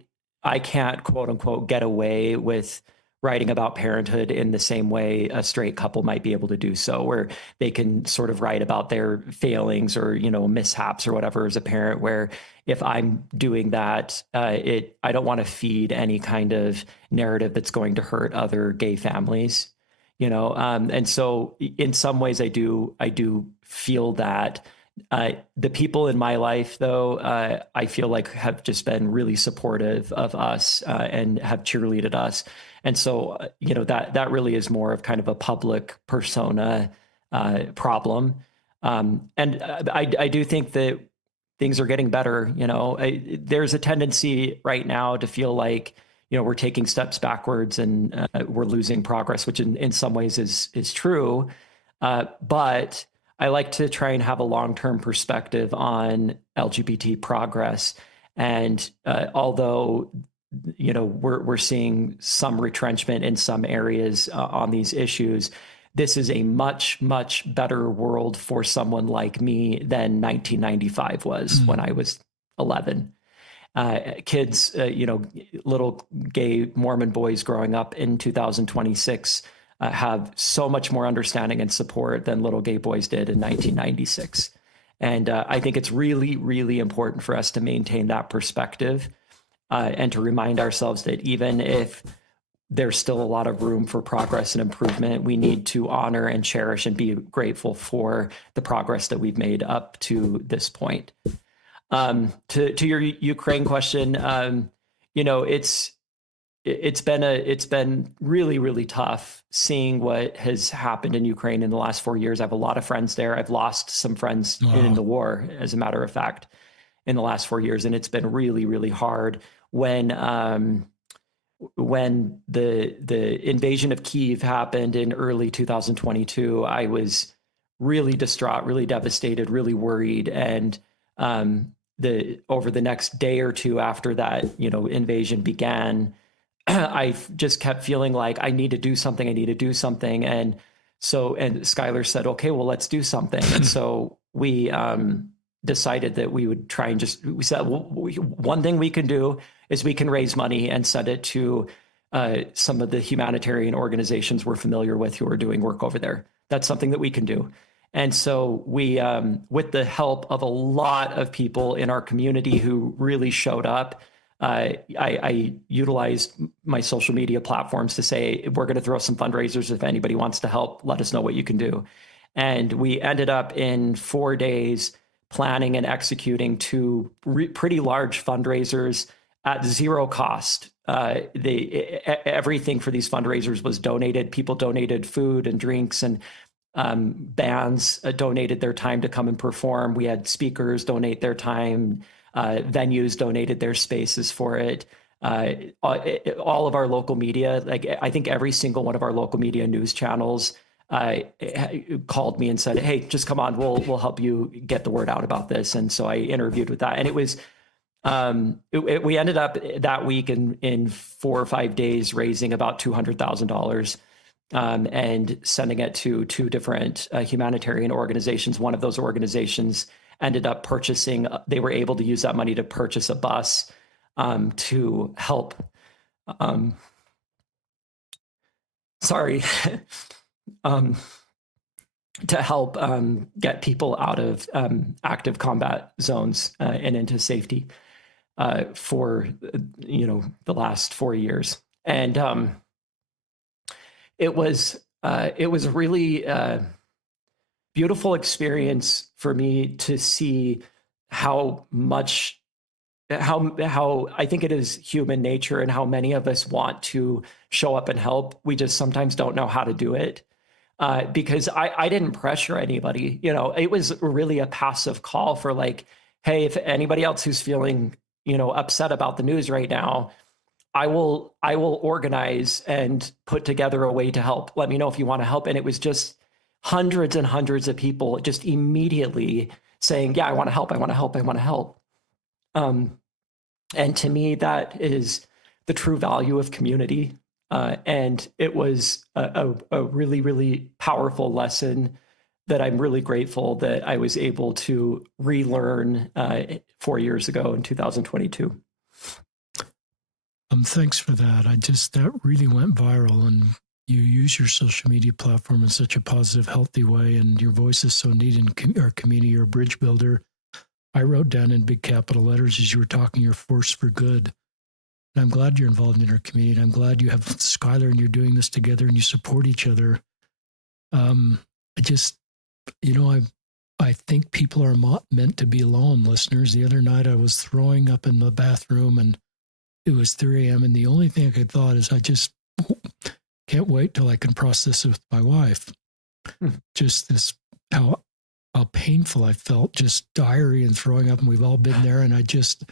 can't, quote unquote, get away with writing about parenthood in the same way a straight couple might be able to do so, where they can sort of write about their failings or, mishaps or whatever as a parent, where if I'm doing that, I don't want to feed any kind of narrative that's going to hurt other gay families, and so in some ways I do feel that. The people in my life, though, I feel like have just been really supportive of us, and have cheerleaded us. And so, that really is more of kind of a public persona problem. And I do think that things are getting better. There's a tendency right now to feel like, we're taking steps backwards and we're losing progress, which in some ways is true. But I like to try and have a long-term perspective on LGBT progress. And although, we're seeing some retrenchment in some areas on these issues, this is a much, much better world for someone like me than 1995 was when I was 11. Kids, little gay Mormon boys growing up in 2026 have so much more understanding and support than little gay boys did in 1996. And I think it's really, really important for us to maintain that perspective, and to remind ourselves that even if there's still a lot of room for progress and improvement, we need to honor and cherish and be grateful for the progress that we've made up to this point. To your Ukraine question, it's been really, really tough seeing what has happened in Ukraine in the last 4 years. I have a lot of friends there. I've lost some friends in the war, as a matter of fact, in the last 4 years, and it's been really, really hard. When the invasion of Kyiv happened in early 2022, I was really distraught, really devastated, really worried, and over the next day or two after that, invasion began, I just kept feeling like I need to do something. And Skylar said, okay, well, let's do something. And so we decided that we would try and we said, well, one thing we can do is we can raise money and send it to some of the humanitarian organizations we're familiar with who are doing work over there. That's something that we can do. And so we, with the help of a lot of people in our community who really showed up, I utilized my social media platforms to say, we're going to throw some fundraisers. If anybody wants to help, let us know what you can do. And we ended up in 4 days planning and executing two pretty large fundraisers at zero cost. Everything for these fundraisers was donated. People donated food and drinks, and bands donated their time to come and perform. We had speakers donate their time. Venues donated their spaces for it. All of our local media, like I think every single one of our local media news channels called me and said, hey, just come on, we'll help you get the word out about this. And so I interviewed with that. And it was, we ended up that week in 4 or 5 days raising about $200,000. And sending it to 2 different humanitarian organizations. One of those organizations ended up they were able to use that money to purchase a bus to help, to help get people out of active combat zones and into safety for, the last 4 years. And it was a really beautiful experience for me to see how I think it is human nature and how many of us want to show up and help. We just sometimes don't know how to do it. Because I didn't pressure anybody. It was really a passive call for like, hey, if anybody else who's feeling, upset about the news right now, I will organize and put together a way to help. Let me know if you want to help. And it was just hundreds and hundreds of people just immediately saying, yeah, I want to help. I want to help. I want to help. And to me, that is the true value of community. And it was a really, really powerful lesson that I'm really grateful that I was able to relearn 4 years ago in 2022. Thanks for that. That really went viral, and you use your social media platform in such a positive, healthy way, and your voice is so needed in our community. You're a bridge builder. I wrote down in big capital letters as you were talking, your force for good. And I'm glad you're involved in our community. I'm glad you have Skylar and you're doing this together and you support each other. I think people are meant to be alone, listeners. The other night I was throwing up in the bathroom and it was 3 a.m. and the only thing I could thought is I just can't wait till I can process it with my wife. Just this, how painful I felt, just diarrhea and throwing up, and we've all been there. And I just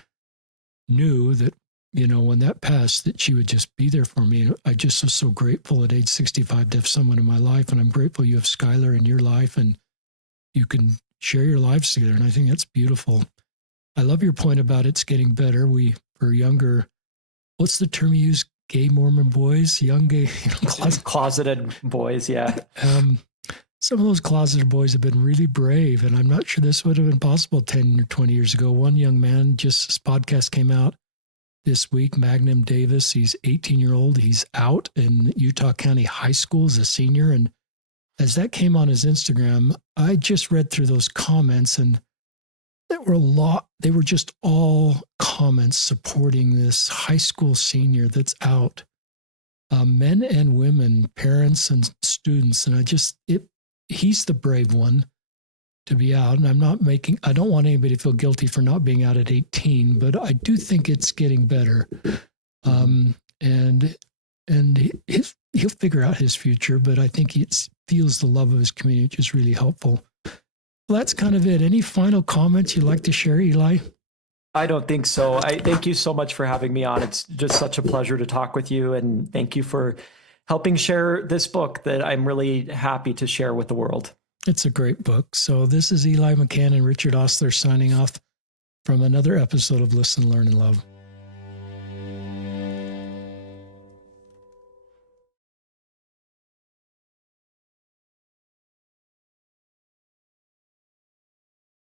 knew that, when that passed, that she would just be there for me. I just was so grateful at age 65 to have someone in my life. And I'm grateful you have Skylar in your life and you can share your lives together. And I think that's beautiful. I love your point about it's getting better. For younger, what's the term you use? Gay Mormon boys, young gay, closeted boys. Yeah. Some of those closeted boys have been really brave, and I'm not sure this would have been possible 10 or 20 years ago. One young man, just his podcast came out this week, Magnum Davis. He's 18-year-old. He's out in Utah County High School as a senior. And as that came on his Instagram, I just read through those comments, and there were a lot. They were just all comments supporting this high school senior that's out. Men and women, parents and students. And he's the brave one to be out. And I don't want anybody to feel guilty for not being out at 18, but I do think it's getting better. And he'll figure out his future, but I think he feels the love of his community, which is really helpful. Well, that's kind of it. Any final comments you'd like to share, Eli? I don't think so. I thank you so much for having me on. It's just such a pleasure to talk with you. And thank you for helping share this book that I'm really happy to share with the world. It's a great book. So this is Eli McCann and Richard Ostler signing off from another episode of Listen, Learn, and Love.